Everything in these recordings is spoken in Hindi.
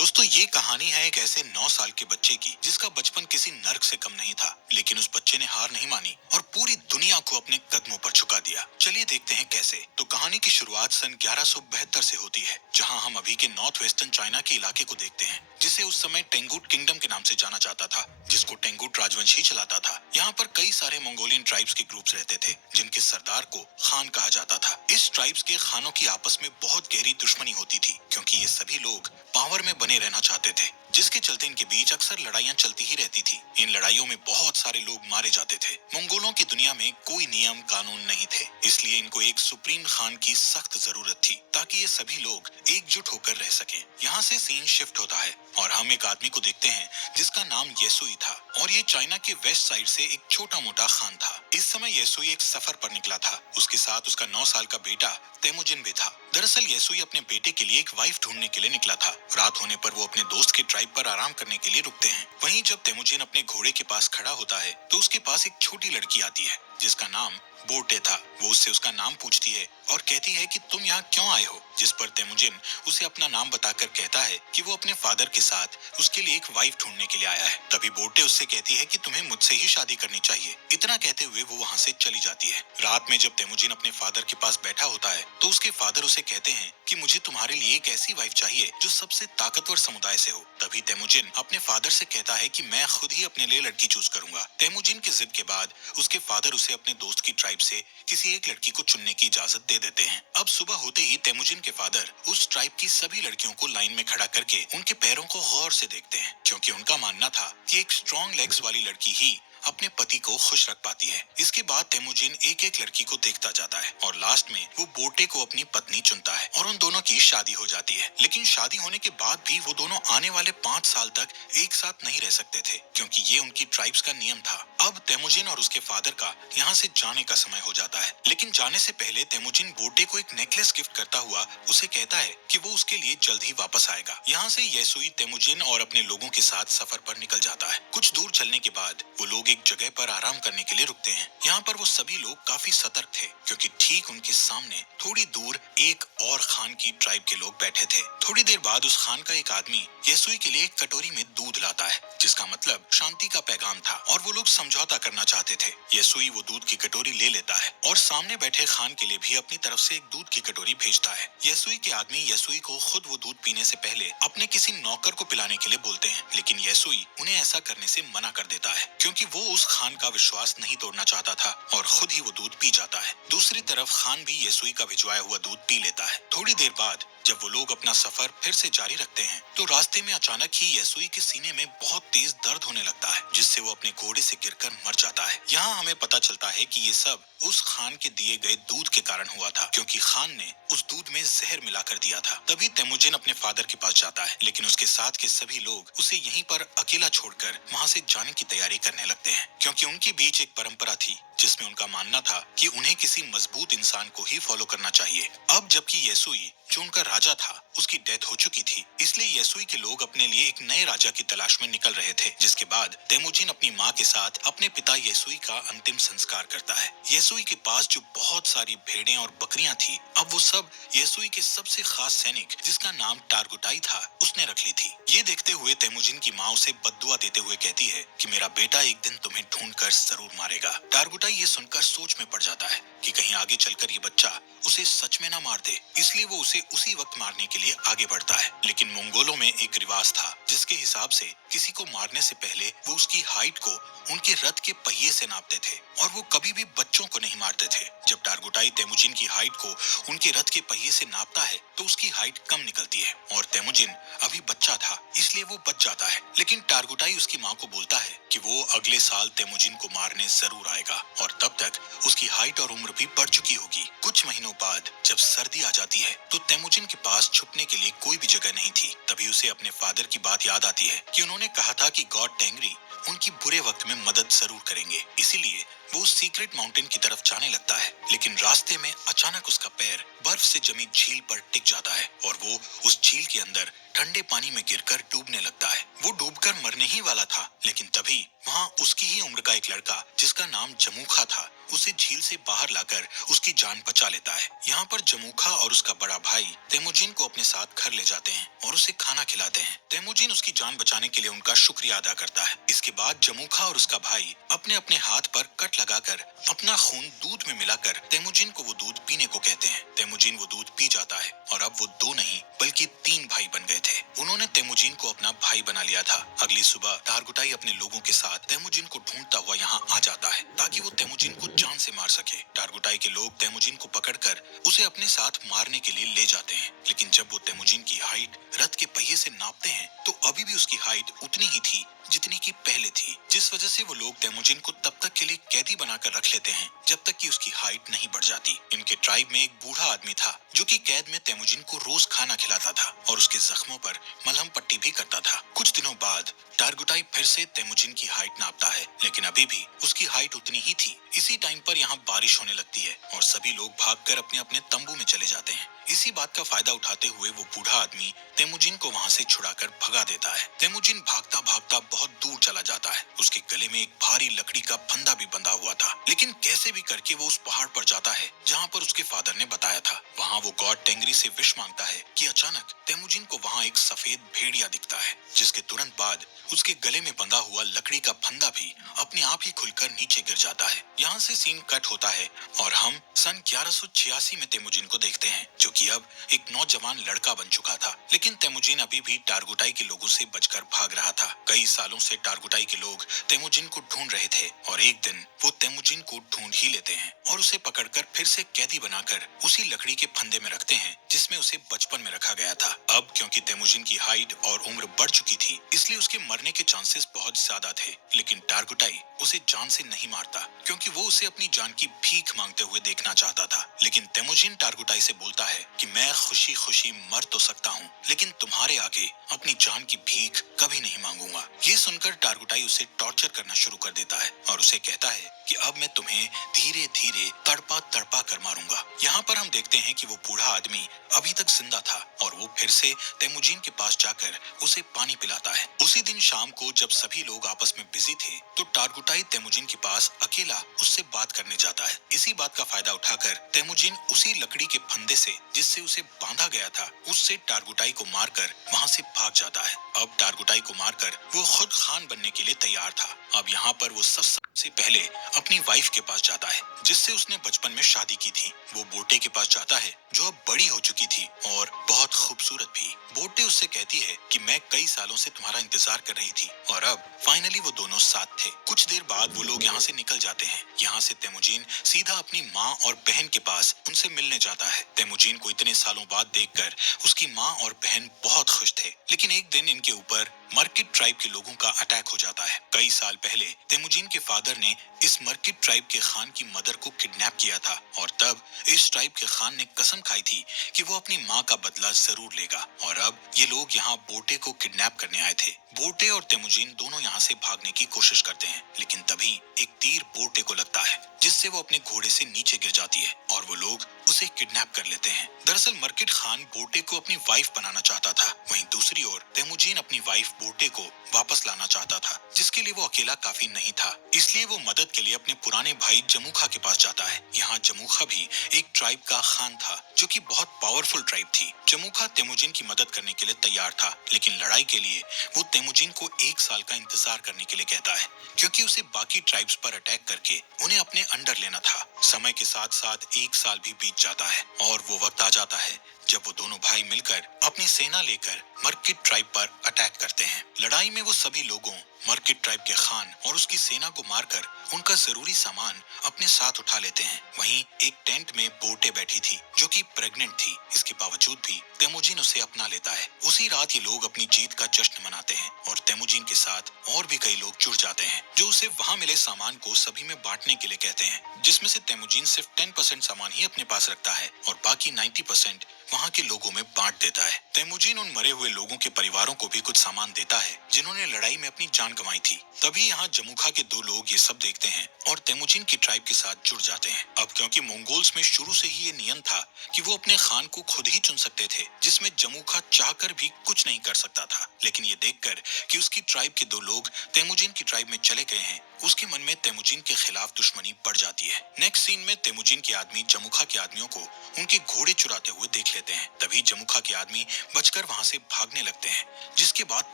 दोस्तों, ये कहानी है एक ऐसे 9 साल के बच्चे की जिसका बचपन किसी नर्क से कम नहीं था। लेकिन उस बच्चे ने हार नहीं मानी और पूरी दुनिया को अपने कदमों पर झुका दिया। चलिए देखते हैं कैसे। तो कहानी की शुरुआत सन 1172 से होती है, जहां हम अभी के नॉर्थ वेस्टर्न चाइना के इलाके को देखते हैं, जिसे उस समय टेंगुट किंगडम के नाम से जाना जाता था, जिसको टेंगुट राजवंश ही चलाता था। यहाँ पर कई सारे मंगोलियन ट्राइब्स के ग्रुप्स रहते थे, जिनके सरदार को खान कहा जाता था। इस ट्राइब्स के खानों की आपस में बहुत गहरी दुश्मनी होती थी, क्योंकि ये सभी लोग पावर में बने रहना चाहते थे, जिसके चलते इनके बीच अक्सर लड़ाइयां चलती ही रहती थी। इन लड़ाइयों में बहुत सारे लोग मारे जाते थे। मंगोलों की दुनिया में कोई नियम कानून नहीं थे, इसलिए इनको एक सुप्रीम खान की सख्त जरूरत थी, ताकि ये सभी लोग एकजुट होकर रह सकें। यहाँ से सीन शिफ्ट होता है और हम एक आदमी को देखते हैं जिसका नाम येसुई था, और ये चाइना के वेस्ट साइड से एक छोटा मोटा खान था। इस समय येसुई एक सफर पर निकला था। उसके साथ उसका 9 साल का बेटा तेमुजिन भी था। दरअसल येसुई अपने बेटे के लिए एक वाइफ ढूंढने के लिए निकला था। रात होने पर वो अपने दोस्त के ट्राइब पर आराम करने के लिए रुकते हैं। वहीं जब तेमुजिन अपने घोड़े के पास खड़ा होता है, तो उसके पास एक छोटी लड़की आती है जिसका नाम बोटे था। वो उससे उसका नाम पूछती है और कहती है कि तुम यहाँ क्यों आए हो, जिस पर तेमुजिन उसे अपना नाम बताकर कहता है कि वो अपने फादर के साथ उसके लिए एक वाइफ ढूंढने के लिए आया है। तभी बोटे उससे कहती है कि तुम्हें मुझसे ही शादी करनी चाहिए। इतना कहते हुए वो वहाँ से चली जाती है। रात में जब तेमुजिन अपने फादर के पास बैठा होता है, तो उसके फादर उसे कहते हैं कि मुझे तुम्हारे लिए एक ऐसी वाइफ चाहिए जो सबसे ताकतवर समुदाय से हो। तभी तेमुजिन अपने फादर से कहता है कि मैं खुद ही अपने लिए लड़की चूज करूंगा। तेमुजिन की जिद के बाद उसके फादर उसे अपने दोस्त की ट्राइब से किसी एक लड़की को चुनने की इजाजत दे देते हैं। अब सुबह होते ही तेमुजिन के फादर उस ट्राइब की सभी लड़कियों को लाइन में खड़ा करके उनके पैरों को गौर से देखते हैं, क्योंकि उनका मानना था कि एक स्ट्रॉन्ग लेग्स वाली लड़की ही अपने पति को खुश रख पाती है। इसके बाद तेमुजिन एक एक लड़की को देखता जाता है और लास्ट में वो बोटे को अपनी पत्नी चुनता है और उन दोनों की शादी हो जाती है। लेकिन शादी होने के बाद भी वो दोनों आने वाले 5 साल तक एक साथ नहीं रह सकते थे, क्योंकि ये उनकी ट्राइब्स का नियम था। अब तेमुजिन और उसके फादर का यहाँ से जाने का समय हो जाता है। लेकिन जाने से पहले तेमुजिन बोटे को एक नेकलेस गिफ्ट करता हुआ उसे कहता है कि वो उसके लिए जल्द ही वापस आएगा। यहाँ से येसुई तेमुजिन और अपने लोगों के साथ सफर पर निकल जाता है। कुछ दूर चलने के बाद वो लोग एक जगह पर आराम करने के लिए रुकते हैं। यहाँ पर वो सभी लोग काफी सतर्क थे, क्योंकि ठीक उनके सामने थोड़ी दूर एक और खान की ट्राइब के लोग बैठे थे। थोड़ी देर बाद उस खान का एक आदमी येसुई के लिए एक कटोरी में दूध लाता है, जिसका मतलब शांति का पैगाम था, और वो लोग समझौता करना चाहते थे। येसुई वो दूध की कटोरी ले लेता है और सामने बैठे खान के लिए भी अपनी तरफ से एक दूध की कटोरी भेजता है। येसुई के आदमी येसुई को खुद वो दूध पीने से पहले अपने किसी नौकर को पिलाने के लिए बोलते हैं, लेकिन येसुई उन्हें ऐसा करने से मना कर देता है, क्योंकि वो उस खान का विश्वास नहीं तोड़ना चाहता था और खुद ही वो दूध पी जाता है। दूसरी तरफ खान भी येसुई का भिजवाया हुआ दूध पी लेता है। थोड़ी देर बाद जब वो लोग अपना सफर फिर से जारी रखते हैं, तो रास्ते में अचानक ही येसुई के सीने में बहुत तेज दर्द होने लगता है, जिससे वो अपने घोड़े से गिरकर मर जाता है। यहाँ हमें पता चलता है कि ये सब उस खान के दिए गए दूध के कारण हुआ था, क्योंकि खान ने उस दूध में जहर मिलाकर दिया था। तभी तेमुजिन अपने फादर के पास जाता है, लेकिन उसके साथ के सभी लोग उसे यहीं पर अकेला छोड़कर वहाँ से जाने की तैयारी करने लगते हैं, क्योंकि उनके बीच एक परंपरा थी जिसमें उनका मानना था कि उन्हें किसी मजबूत इंसान को ही फॉलो करना चाहिए। अब जबकि येसुई जो उनका राजा था उसकी डेथ हो चुकी थी, इसलिए येसुई के लोग अपने लिए एक नए राजा की तलाश में निकल रहे थे। जिसके बाद तेमुजिन अपनी माँ के साथ अपने पिता येसुई का अंतिम संस्कार करता है। येसुई के पास जो बहुत सारी भेड़ें और बकरियां थी, अब वो सब येसुई के सबसे खास सैनिक, जिसका नाम टारगुटाई था, उसने रख ली थी। ये देखते हुए तेमुजिन की माँ उसे बद्दुआ देते हुए कहती है कि मेरा बेटा एक दिन तुम्हें ढूंढ कर जरूर मारेगा। टारगुटाई ये सुनकर सोच में पड़ जाता है कि कहीं आगे चलकर ये बच्चा उसे सच में ना मार दे, इसलिए वो उसे उसी वक्त मारने के लिए आगे बढ़ता है। लेकिन मंगोलों में एक रिवाज था जिसके हिसाब से किसी को मारने से पहले वो उसकी हाइट को उनके रथ के पहिए से नापते थे, और वो कभी भी बच्चों को नहीं मारते थे। जब टारगुटाई तेमुजिन की हाइट को उनके रथ के पहिए से नापता है, तो उसकी हाइट कम निकलती है और तेमुजिन अभी बच्चा था, इसलिए वो बच जाता है। लेकिन टारगुटाई उसकी माँ को बोलता है कि वो अगले साल तेमुजिन को मारने जरूर आएगा, और तब तक उसकी हाइट और उम्र भी बढ़ चुकी होगी। कुछ महीनों बाद जब सर्दी आ जाती है, तो तेमुजिन के पास छुपने के लिए कोई भी जगह नहीं थी। तभी उसे अपने फादर की बात याद आती है कि उन्होंने कहा था कि गॉड टेंगरी उनकी बुरे वक्त में मदद जरूर करेंगे, इसीलिए वो उस सीक्रेट माउंटेन की तरफ जाने लगता है, लेकिन रास्ते में अचानक उसका पैर बर्फ से जमी झील पर टिक जाता है और वो उस झील के अंदर ठंडे पानी में गिरकर डूबने लगता है। वो डूबकर मरने ही वाला था, लेकिन तभी वहाँ उसकी ही उम्र का एक लड़का जिसका नाम जमूखा था, उसे झील से बाहर लाकर उसकी जान बचा लेता है। यहाँ पर जमूखा और उसका बड़ा भाई तेमुजिन को अपने साथ घर ले जाते हैं और उसे खाना खिलाते हैं। तेमुजिन उसकी जान बचाने के लिए उनका शुक्रिया अदा करता है। इसके बाद जमूखा और उसका भाई अपने अपने हाथ पर कट लगाकर अपना खून दूध में मिलाकर तेमुजिन को वो दूध पीने को कहते हैं। तेमुजिन वो दूध पी जाता है और अब वो दो नहीं बल्कि तीन भाई बन गए थे। उन्होंने तेमुजिन को अपना भाई बना लिया था। अगली सुबह टारगुटाई अपने लोगों के साथ तेमुजिन को ढूंढता हुआ यहाँ आ जाता है ताकि वो तेमुजिन को जान से मार सके। टारगुटाई के लोग तेमुजिन को पकड़कर उसे अपने साथ मारने के लिए ले जाते हैं, लेकिन जब वो तेमुजिन की हाइट रथ के पहिए से नापते हैं तो अभी भी उसकी हाइट उतनी ही थी जितनी की पहले थी, जिस वजह से वो लोग तेमुजिन को तब तक के लिए कैदी बनाकर रख लेते हैं जब तक कि उसकी हाइट नहीं बढ़ जाती। इनके ट्राइब में एक बूढ़ा आदमी था जो कि कैद में तेमुजिन को रोज खाना खिलाता था और उसके जख्मों पर मलहम पट्टी भी करता था। कुछ दिनों बाद टारगुटाई फिर से तेमुजिन की हाइट नापता है, लेकिन अभी भी उसकी हाइट उतनी ही थी। इसी टाइम पर यहाँ बारिश होने लगती है और सभी लोग भागकर अपने अपने तंबू में चले जाते हैं। इसी बात का फायदा उठाते हुए वो बूढ़ा आदमी तेमुजिन को वहाँ से छुड़ाकर भगा देता है। तेमुजिन भागता भागता बहुत दूर चला जाता है। उसके गले में एक भारी लकड़ी का फंदा भी बंधा हुआ था, लेकिन कैसे भी करके वो उस पहाड़ पर जाता है जहाँ पर उसके फादर ने बताया था। वहाँ वो गॉड टेंगरी से विश मांगता है कि अचानक तेमुजिन को वहाँ एक सफेद भेड़िया दिखता है, जिसके तुरंत बाद उसके गले में बंधा हुआ लकड़ी का फंदा भी अपने आप ही खुलकर नीचे गिर जाता है। यहाँ से सीन कट होता है और हम सन 1186 में तेमुजिन को देखते हैं, जो कि अब एक नौजवान लड़का बन चुका था। लेकिन तेमुजिन अभी भी टारगुटाई के लोगों से बचकर भाग रहा था। कई सालों से टारगुटाई के लोग तेमुजिन को ढूंढ रहे थे और एक दिन वो तेमुजिन को ढूंढ ही लेते हैं और उसे पकड़कर फिर से कैदी बनाकर उसी लकड़ी के फंदे में रखते हैं जिसमें उसे बचपन में रखा गया था। अब क्योंकि तेमुजिन की हाइट और उम्र बढ़ चुकी थी, इसलिए उसके मरने के चांसेस बहुत ज्यादा थे, लेकिन टारगुटाई उसे जान से नहीं मारता क्योंकि वो उसे अपनी जान की भीख मांगते हुए देखना चाहता था। लेकिन तेमुजिन टारगुटाई से बोलता है कि मैं खुशी खुशी मर तो सकता हूँ, लेकिन तुम्हारे आगे अपनी जान की भीख कभी नहीं मांगूंगा। ये सुनकर टारगुटाई उसे टॉर्चर करना शुरू कर देता है और उसे कहता है कि अब मैं तुम्हें धीरे धीरे तड़पा तड़पा कर मारूंगा। यहाँ पर हम देखते हैं कि वो बूढ़ा आदमी अभी तक जिंदा था और वो फिर से तेमुजिन के पास जाकर उसे पानी पिलाता है। उसी दिन शाम को जब सभी लोग आपस में बिजी थे तो टारगुटाई तेमुजिन के पास अकेला उससे बात करने जाता है। इसी बात का फायदा उठाकर तेमुजिन उसी लकड़ी के फंदे से जिससे उसे बांधा गया था उससे टारगुटाई को मारकर वहाँ से भाग जाता है। अब टारगुटाई को मारकर वो खुद खान बनने के लिए तैयार था। अब यहाँ पर वो सबसे पहले अपनी वाइफ के पास जाता है जिससे उसने बचपन में शादी की थी। वो बोटे के पास जाता है जो अब बड़ी हो चुकी थी और बहुत खूबसूरत भी। बोटे उससे कहती है कि मैं कई सालों से तुम्हारा इंतजार कर रही थी और अब फाइनली वो दोनों साथ थे। कुछ देर बाद वो लोग यहाँ से निकल जाते हैं। यहाँ से तेमुजिन सीधा अपनी माँ और बहन के पास उनसे मिलने जाता है। तेमुजिन को इतने सालों बाद देखकर उसकी माँ और बहन बहुत खुश थे, लेकिन एक दिन इनके ऊपर मर्किट ट्राइब के लोगों का अटैक हो जाता है। कई साल पहले तेमुजिन के फादर ने इस मर्किट ट्राइब के खान की मदर को किडनैप किया था और तब इस ट्राइब के खान ने कसम खाई थी कि वो अपनी माँ का बदला जरूर लेगा। और अब ये लोग यहाँ बोटे को किडनैप करने आए थे। बोटे और तेमुजिन दोनों यहाँ से भागने की कोशिश करते हैं, लेकिन तभी एक तीर बोटे को लगता है जिससे वो अपने घोड़े से नीचे गिर जाती है और वो लोग उसे किडनैप कर लेते हैं। दरअसल मर्किट खान बोटे को अपनी वाइफ बनाना चाहता था, वहीं दूसरी ओर तेमुजिन अपनी वाइफ बोटे को वापस लाना चाहता था, जिसके लिए वो अकेला काफी नहीं था। इसलिए वो मदद के लिए अपने पुराने भाई जमूखा के पास जाता है। यहाँ जमूखा भी एक ट्राइब का खान था जो कि बहुत पावरफुल ट्राइब थी। जमूखा तेमुजिन की मदद करने के लिए तैयार था, लेकिन लड़ाई के लिए वो तेमुजिन को 1 साल का इंतजार करने के लिए कहता है क्योंकि उसे बाकी ट्राइब्स पर अटैक करके उन्हें अपने अंडर लेना था। समय के साथ साथ 1 साल भी बीत जाता है और वो वक्त आ जाता है जब वो दोनों भाई मिलकर अपनी सेना लेकर मर्किट ट्राइब पर अटैक करते हैं। लड़ाई में वो सभी लोगों मर्किट ट्राइब के खान और उसकी सेना को मारकर उनका जरूरी सामान अपने साथ उठा लेते हैं। वहीं एक टेंट में बोटे बैठी थी जो कि प्रेग्नेंट थी। इसके बावजूद भी तेमुजिन उसे अपना लेता है। उसी रात ये लोग अपनी जीत का जश्न मनाते हैं और तेमुजिन के साथ और भी कई लोग जुड़ जाते हैं जो उसे वहाँ मिले सामान को सभी में बांटने के लिए कहते हैं, जिसमें से तेमुजिन सिर्फ 10% सामान ही अपने पास रखता है और बाकी 90% वहाँ के लोगों में बांट देता है। तेमुजिन उन मरे हुए लोगों के परिवारों को भी कुछ सामान देता है जिन्होंने लड़ाई में अपनी जान गंवाई थी। तभी यहाँ जमुखा के दो लोग ये सब देखते हैं और तेमुजिन की ट्राइब के साथ जुड़ जाते हैं। अब क्योंकि मंगोल्स में शुरू से ही ये नियम था कि वो अपने खान को खुद ही चुन सकते थे, जिसमें जमुखा चाहकर भी कुछ नहीं कर सकता था। लेकिन ये देखकर कि उसकी ट्राइब के दो लोग तेमुजिन की ट्राइब में चले गए हैं, उसके मन में तेमुजिन के खिलाफ दुश्मनी बढ़ जाती है। नेक्स्ट सीन में तेमुजिन के आदमी जमुखा के आदमियों को उनके घोड़े चुराते हुए देख लेते हैं। तभी जमुखा के आदमी बचकर वहां से भागने लगते हैं, जिसके बाद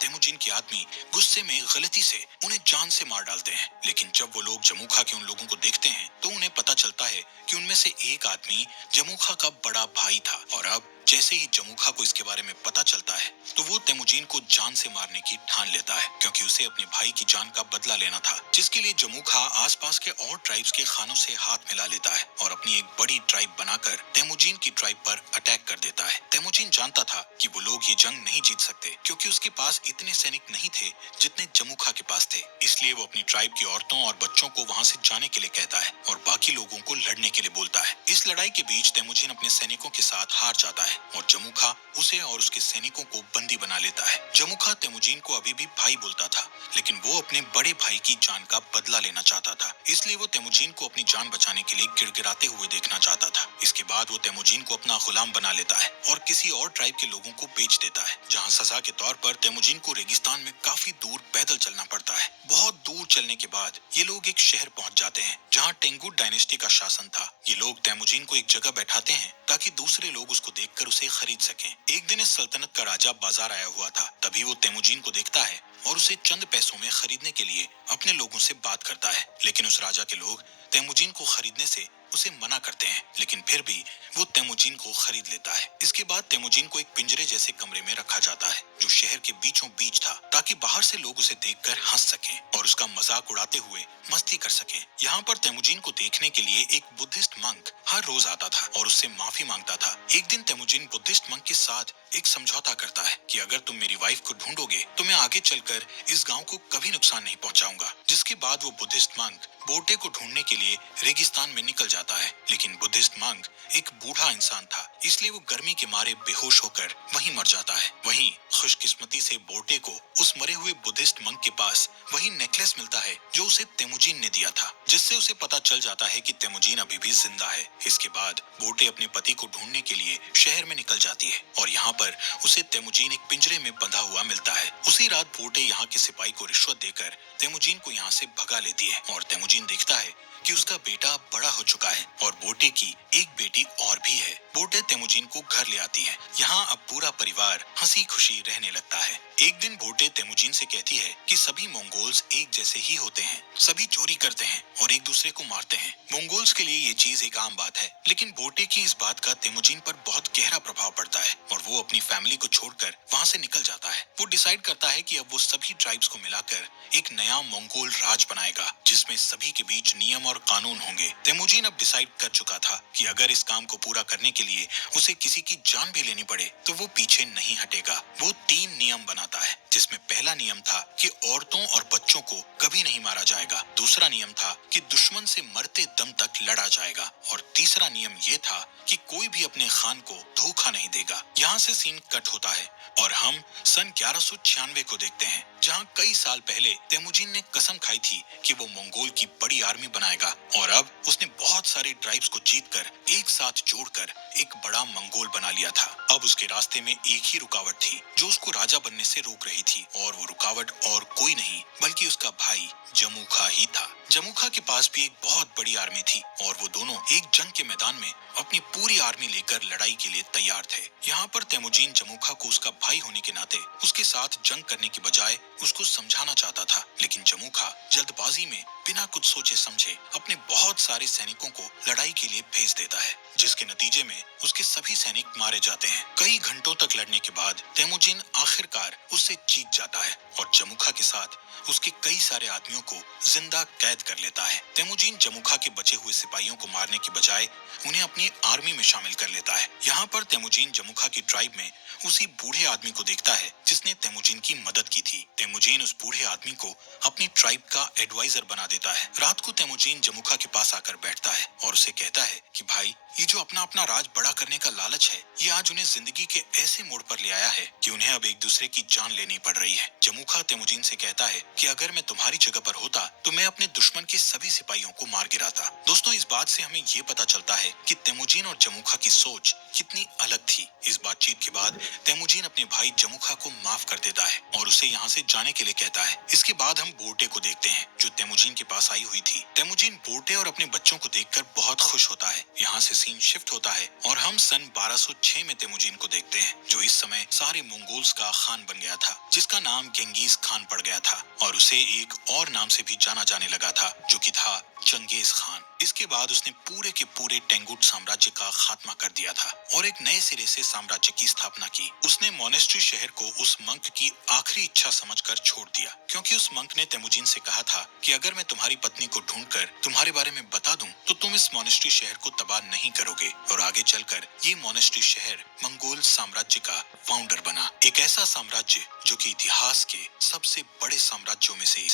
तेमुजिन के आदमी गुस्से में गलती से उन्हें जान से मार डालते हैं। लेकिन जब वो लोग जमुखा के उन लोगों को देखते हैं तो उन्हें पता चलता है कि उनमें से एक आदमी जमुखा का बड़ा भाई था। और अब जैसे ही जमुखा को इसके बारे में पता चलता है तो वो तेमुजिन को जान से मारने की ठान लेता है, क्योंकि उसे अपने भाई की जान का बदला लेना था। जिसके लिए जमुखा आसपास के और ट्राइब्स के खानों से हाथ मिला लेता है और अपनी एक बड़ी ट्राइब बनाकर तेमुजिन की ट्राइब पर अटैक कर देता है। तेमुजिन जानता था कि वो लोग ये जंग नहीं जीत सकते, क्योंकि उसके पास इतने सैनिक नहीं थे जितने जमुखा के पास थे। इसलिए वो अपनी ट्राइब की औरतों और बच्चों को वहां से जाने के लिए कहता है और बाकी लोगों को लड़ने के लिए बोलता है। इस लड़ाई के बीच तेमुजिन अपने सैनिकों के साथ हार जाता है और जमुखा उसे और उसके सैनिकों को बंदी बना लेता है। जमुखा तेमुजिन को अभी भी भाई बोलता था, लेकिन वो अपने बड़े भाई की जान का बदला लेना चाहता था। इसलिए वो तेमुजिन को अपनी जान बचाने के लिए गिड़गिड़ाते हुए देखना चाहता था। इसके बाद वो तेमुजिन को अपना गुलाम बना लेता है और किसी और ट्राइब के लोगों को बेच देता है, जहाँ सजा के तौर पर तेमुजिन को रेगिस्तान में काफी दूर पैदल चलना पड़ता है। बहुत दूर चलने के बाद ये लोग एक शहर पहुंच जाते हैं जहाँ टेंगुट डायनेस्टी का शासन था। ये लोग तेमुजिन को एक जगह बैठाते हैं ताकि दूसरे लोग उसको देखकर उसे खरीद सकें। एक दिन इस सल्तनत का राजा बाजार आया हुआ था। तभी वो तेमुजिन को देखता है और उसे चंद पैसों में खरीदने के लिए अपने लोगों से बात करता है। लेकिन उस राजा के लोग तेमुजिन को खरीदने से उसे मना करते हैं, लेकिन फिर भी वो तेमुजिन को खरीद लेता है। इसके बाद तेमुजिन को एक पिंजरे जैसे कमरे में रखा जाता है जो शहर के बीचों बीच था, ताकि बाहर से लोग उसे देखकर हंस सकें और उसका मजाक उड़ाते हुए मस्ती कर सकें। यहाँ पर तेमुजिन को देखने के लिए एक बुद्धिस्ट मंक हर रोज आता था और उससे माफी मांगता था। एक दिन तेमुजिन बुद्धिस्ट मंक के साथ एक समझौता करता है कि अगर तुम मेरी वाइफ को ढूंढोगे तो मैं आगे चलकर इस गांव को कभी नुकसान नहीं पहुंचाऊंगा। जिसके बाद वो बुद्धिस्ट मंक बोटे को ढूंढने के लिए रेगिस्तान में निकल जाता है। लेकिन बुद्धिस्ट मंक एक बूढ़ा इंसान था, इसलिए वो गर्मी के मारे बेहोश होकर वहीं मर जाता है। वहीं खुशकिस्मती से बोटे को उस मरे हुए बुद्धिस्ट मंक के पास वही नेकलेस मिलता है जो उसे तेमुजिन ने दिया था, जिससे उसे पता चल जाता है कि तेमुजिन अभी भी जिंदा है। इसके बाद बोटे अपने पति को ढूंढने के लिए शहर में निकल जाती है और यहाँ पर उसे तेमुजिन एक पिंजरे में बंधा हुआ मिलता है। उसी रात बोटे यहाँ के सिपाही को रिश्वत देकर तेमुजिन को यहाँ से भगा लेती है और तेमुजिन देखता है कि उसका बेटा बड़ा हो चुका है और बोटे की एक बेटी और भी है। बोटे तेमुजिन को घर ले आती है। यहाँ अब पूरा परिवार हंसी खुशी रहने लगता है। एक दिन बोटे तेमुजिन से कहती है कि सभी मंगोल्स एक जैसे ही होते हैं, सभी चोरी करते हैं और एक दूसरे को मारते हैं। मंगोल्स के लिए ये चीज एक आम बात है, लेकिन बोटे की इस बात का तेमुजिन पर बहुत गहरा प्रभाव पड़ता है और वो अपनी फैमिली को छोड़कर वहाँ से निकल जाता है। वो डिसाइड करता है कि अब वो सभी ट्राइब्स को मिलाकर एक नया मंगोल राज बनाएगा, जिसमें सभी के बीच नियम और कानून होंगे। तेमुजिन अब डिसाइड कर चुका था कि अगर इस काम को पूरा करने के लिए उसे किसी की जान भी लेनी पड़े तो वो पीछे नहीं हटेगा। वो 3 नियम बनाता है, जिसमें पहला नियम था कि औरतों और बच्चों को कभी नहीं मारा जाएगा। दूसरा नियम था कि दुश्मन से मरते दम तक लड़ा जाएगा और तीसरा नियम ये था कि कोई भी अपने खान को धोखा नहीं देगा। यहाँ से सीन कट होता है और हम सन 1196 को देखते हैं, जहाँ कई साल पहले तेमुजिन ने कसम खाई थी कि वो मंगोल की बड़ी आर्मी बनाएगा और अब उसने बहुत सारे ट्राइब्स को जीतकर एक साथ जोड़कर एक बड़ा मंगोल बना लिया था। अब उसके रास्ते में एक ही रुकावट थी जो उसको राजा बनने से रोक रही थी, और वो रुकावट और कोई नहीं बल्कि उसका भाई जमुखा ही था। जमुखा के पास भी एक बहुत बड़ी आर्मी थी और वो दोनों एक जंग के मैदान में अपनी पूरी आर्मी लेकर लड़ाई के लिए तैयार थे। यहाँ पर तेमुजिन जमुखा को उसका भाई होने के नाते उसके साथ जंग करने की बजाय उसको समझाना चाहता था, लेकिन जमुखा जल्दबाजी में बिना कुछ सोचे समझे अपने बहुत सारे सैनिकों को लड़ाई के लिए भेज देता है, जिसके नतीजे में उसके सभी सैनिक मारे जाते हैं। कई घंटों तक लड़ने के बाद तेमुजिन आखिरकार उससे जीत जाता है और जमुखा के साथ उसके कई सारे आदमियों को जिंदा कैद कर लेता है। तेमुजिन जमुखा के बचे हुए सिपाहियों को मारने की बजाय उन्हें अपनी आर्मी में शामिल कर लेता है। यहाँ पर तेमुजिन जमुखा की ट्राइब में उसी बूढ़े आदमी को देखता है जिसने तेमुजिन की मदद की थी। तेमुजिन उस बूढ़े आदमी को अपनी ट्राइब का एडवाइजर बना देता है। रात को तेमुजीन जमुखा के पास आकर बैठता है और उसे कहता है कि भाई, ये जो अपना अपना राज बड़ा करने का लालच है, ये आज उन्हें जिंदगी के ऐसे मोड़ पर ले आया है कि उन्हें अब एक दूसरे की जान लेनी पड़ रही है। जमुखा तेमुजीन से कहता है कि अगर मैं तुम्हारी जगह पर होता तो मैं अपने दुश्मन के सभी सिपाहियों को मार गिराता। दोस्तों, इस बात से हमें ये पता चलता है कि तेमुजीन और जमुखा की सोच कितनी अलग थी। इस बातचीत के बाद तेमुजीन अपने भाई जमुखा को माफ कर देता है और उसे यहाँ से जाने के लिए कहता है। इसके बाद हम बोर्टे को देखते हैं जो तेमुजीन के पास आई हुई थी। तेमुजीन बोर्टे और अपने बच्चों को देखकर बहुत खुश होता है। यहाँ से सीन शिफ्ट होता है और हम सन 1206 में तेमुजीन को देखते हैं, जो इस समय सारे मंगोल्स का खान बन गया था, जिसका नाम गेंगीज खान पड़ गया था और उसे एक और नाम से भी जाना जाने लगा था, जो कि था चंगेज खान। इसके बाद उसने पूरे के पूरे टेंगुट साम्राज्य का खात्मा कर दिया था और एक नए सिरे से साम्राज्य की स्थापना की। उसने मोनेस्ट्री शहर को उस मंक की आखिरी इच्छा समझकर छोड़ दिया, क्योंकि उस मंक ने तेमुजीन से कहा था कि अगर मैं तुम्हारी पत्नी को ढूंढकर तुम्हारे बारे में बता दूं तो तुम इस मोनेस्ट्री शहर को तबाह नहीं करोगे। और आगे चलकर ये मोनेस्ट्री शहर मंगोल साम्राज्य का फाउंडर बना, एक ऐसा साम्राज्य जो कि इतिहास के सबसे बड़े साम्राज्यों में से